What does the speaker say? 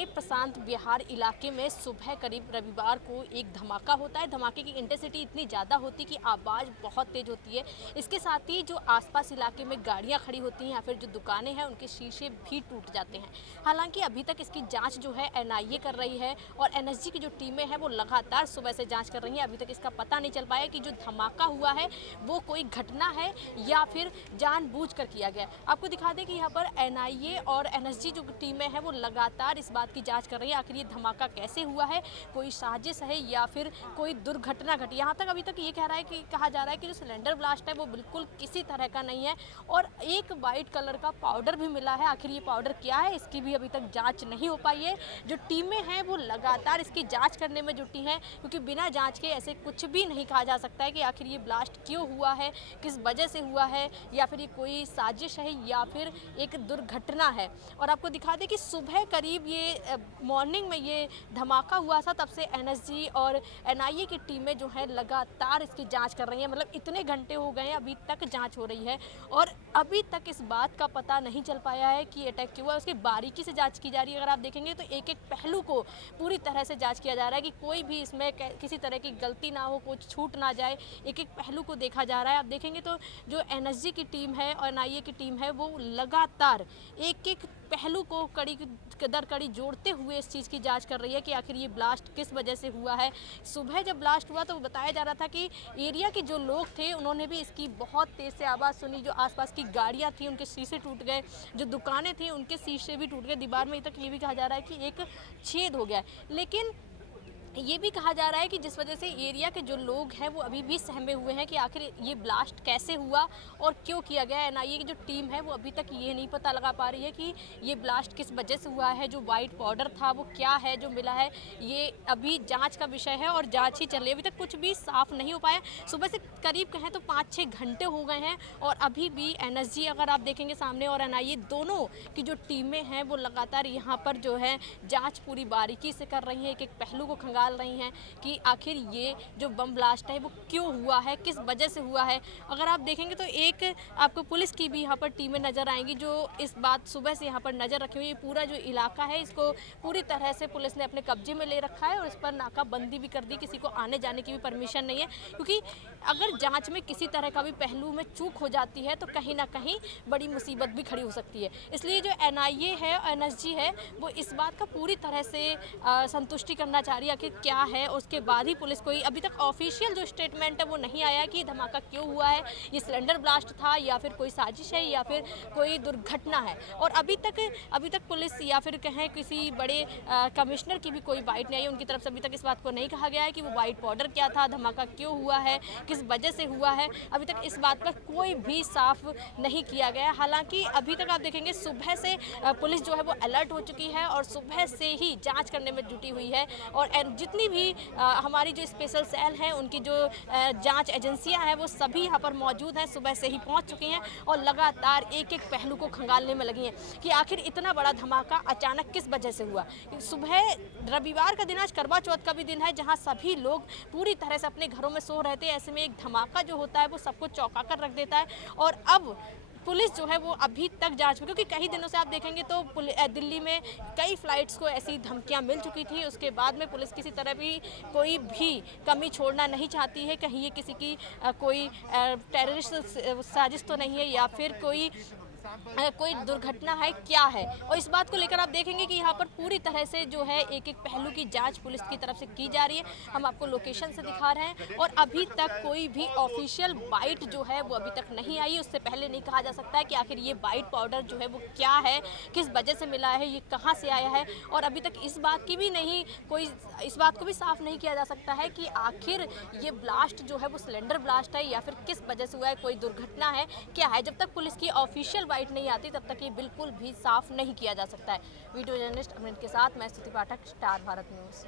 के प्रशांत विहार इलाके में सुबह करीब रविवार को एक धमाका होता है। धमाके की इंटेंसिटी इतनी ज़्यादा होती है कि आवाज़ बहुत तेज़ होती है। इसके साथ ही जो आसपास इलाके में गाड़ियां खड़ी होती हैं या फिर जो दुकानें हैं उनके शीशे भी टूट जाते हैं। हालांकि अभी तक इसकी जांच जो है एनआईए कर रही है और एनएसजी की जो टीमें हैं वो लगातार सुबह से जाँच कर रही हैं। अभी तक इसका पता नहीं चल पाया कि जो धमाका हुआ है वो कोई घटना है या फिर जानबूझकर किया गया। आपको दिखा दें कि यहाँ पर एनआईए और एनएसजी जो टीमें हैं वो लगातार इस बात की जांच कर रही है आखिर ये धमाका कैसे हुआ है, कोई साजिश है या फिर कोई दुर्घटना घटी। यहाँ तक अभी तक ये कहा जा रहा है कि जो सिलेंडर ब्लास्ट है वो बिल्कुल किसी तरह का नहीं है और एक वाइट कलर का पाउडर भी मिला है। आखिर ये पाउडर क्या है इसकी भी अभी तक जांच नहीं हो पाई है। जो टीमें हैं वो लगातार इसकी जांच करने में जुटी हैं क्योंकि बिना जांच के ऐसे कुछ भी नहीं कहा जा सकता है कि आखिर ये ब्लास्ट क्यों हुआ है, किस वजह से हुआ है या फिर ये कोई साजिश है या फिर एक दुर्घटना है। और आपको दिखा दें कि सुबह करीब ये मॉर्निंग में ये धमाका हुआ था, तब से एनएसजी और एनआईए की टीमें जो है लगातार इसकी जांच कर रही हैं। मतलब इतने घंटे हो गए हैं अभी तक जांच हो रही है और अभी तक इस बात का पता नहीं चल पाया है कि अटैक क्यों हुआ। उसकी बारीकी से जांच की जा रही है। अगर आप देखेंगे तो एक एक पहलू को पूरी तरह से जांच किया जा रहा है कि कोई भी इसमें किसी तरह की गलती ना हो, कुछ छूट ना जाए। एक एक पहलू को देखा जा रहा है। आप देखेंगे तो जो एनएसजी की टीम है और एनआईए की टीम है वो लगातार एक एक पहलू को कड़ी दर कड़ी जोड़ते हुए इस चीज़ की जांच कर रही है कि आखिर ये ब्लास्ट किस वजह से हुआ है। सुबह जब ब्लास्ट हुआ तो बताया जा रहा था कि एरिया के जो लोग थे उन्होंने भी इसकी बहुत तेज़ से आवाज़ सुनी। जो आसपास की गाड़ियां थी उनके शीशे टूट गए, जो दुकानें थी उनके शीशे भी टूट गए। दीवार में तक ये भी कहा जा रहा है कि एक छेद हो गया। लेकिन ये भी कहा जा रहा है कि जिस वजह से एरिया के जो लोग हैं वो अभी भी सहमे हुए हैं कि आखिर ये ब्लास्ट कैसे हुआ और क्यों किया गया। एनआईए की जो टीम है वो अभी तक ये नहीं पता लगा पा रही है कि ये ब्लास्ट किस वजह से हुआ है। जो वाइट पाउडर था वो क्या है जो मिला है, ये अभी जांच का विषय है और जांच ही चल रही है। अभी तक कुछ भी साफ नहीं हो पाया। सुबह से करीब कहें तो 5-6 घंटे हो गए हैं और अभी भी एनएसजी अगर आप देखेंगे सामने और एनआईए दोनों की जो टीमें हैं वो लगातार यहाँ पर जो है जाँच पूरी बारीकी से कर रही हैं। एक एक पहलू को खंगाल रही हैं कि आखिर ये जो बम ब्लास्ट है वो क्यों हुआ है, किस वजह से हुआ है। अगर आप देखेंगे तो एक आपको पुलिस की भी यहाँ पर टीमें नज़र आएंगी जो इस बात सुबह से यहाँ पर नज़र रखी हुई है। पूरा जो इलाका है इसको पूरी तरह से पुलिस ने अपने कब्जे में ले रखा है और इस पर नाकाबंदी भी कर दी। किसी को आने जाने की भी परमिशन नहीं है क्योंकि अगर जाँच में किसी तरह का भी पहलू में चूक हो जाती है तो कहीं ना कहीं बड़ी मुसीबत भी खड़ी हो सकती है। इसलिए जो एनआईए है, एनएसजी है, वो इस बात का पूरी तरह से संतुष्टि करना चाह रही है कि क्या है। उसके बाद ही पुलिस कोई अभी तक ऑफिशियल जो स्टेटमेंट है वो नहीं आया कि धमाका क्यों हुआ है, ये सिलेंडर ब्लास्ट था या फिर कोई साजिश है या फिर कोई दुर्घटना है। और अभी तक पुलिस या फिर कहें किसी बड़े कमिश्नर की भी कोई बाइट नहीं आई। उनकी तरफ से अभी तक इस बात को नहीं कहा गया है कि वो वाइट पाउडर क्या था, धमाका क्यों हुआ है, किस वजह से हुआ है। अभी तक इस बात पर कोई भी साफ नहीं किया गया। हालांकि अभी तक आप देखेंगे सुबह से पुलिस जो है वो अलर्ट हो चुकी है और सुबह से ही जांच करने में जुटी हुई है और जितनी भी हमारी जो स्पेशल सेल हैं उनकी जो जांच एजेंसियां हैं वो सभी यहाँ पर मौजूद हैं, सुबह से ही पहुँच चुकी हैं और लगातार एक एक पहलू को खंगालने में लगी हैं कि आखिर इतना बड़ा धमाका अचानक किस वजह से हुआ। सुबह रविवार का दिन, आज करवा चौथ का भी दिन है, जहाँ सभी लोग पूरी तरह से अपने घरों में सो रहे थे। ऐसे में एक धमाका जो होता है वो सबको चौंका कर रख देता है और अब पुलिस जो है वो अभी तक जांच में, क्योंकि कई दिनों से आप देखेंगे तो दिल्ली में कई फ्लाइट्स को ऐसी धमकियां मिल चुकी थी। उसके बाद में पुलिस किसी तरह भी कोई भी कमी छोड़ना नहीं चाहती है। कहीं ये किसी की कोई टेररिस्ट साजिश तो नहीं है या फिर कोई दुर्घटना है, क्या है। और इस बात को लेकर आप देखेंगे कि यहाँ पर पूरी तरह से जो है एक एक पहलू की जांच पुलिस की तरफ से की जा रही है। हम आपको लोकेशन से दिखा रहे हैं और अभी तक कोई भी ऑफिशियल बाइट जो है वो अभी तक नहीं आई। उससे पहले नहीं कहा जा सकता है कि आखिर ये वाइट पाउडर जो है वो क्या है, किस वजह से मिला है, ये कहाँ से आया है। और अभी तक इस बात को भी साफ नहीं किया जा सकता है कि आखिर ये ब्लास्ट जो है वो सिलेंडर ब्लास्ट है या फिर किस वजह से हुआ है, कोई दुर्घटना है, क्या है। जब तक पुलिस की ऑफिशियल बाइट नहीं आती तब तक ये बिल्कुल भी साफ नहीं किया जा सकता है। वीडियो जर्नलिस्ट अमृत के साथ मैं स्तुति पाठक, स्टार भारत न्यूज़।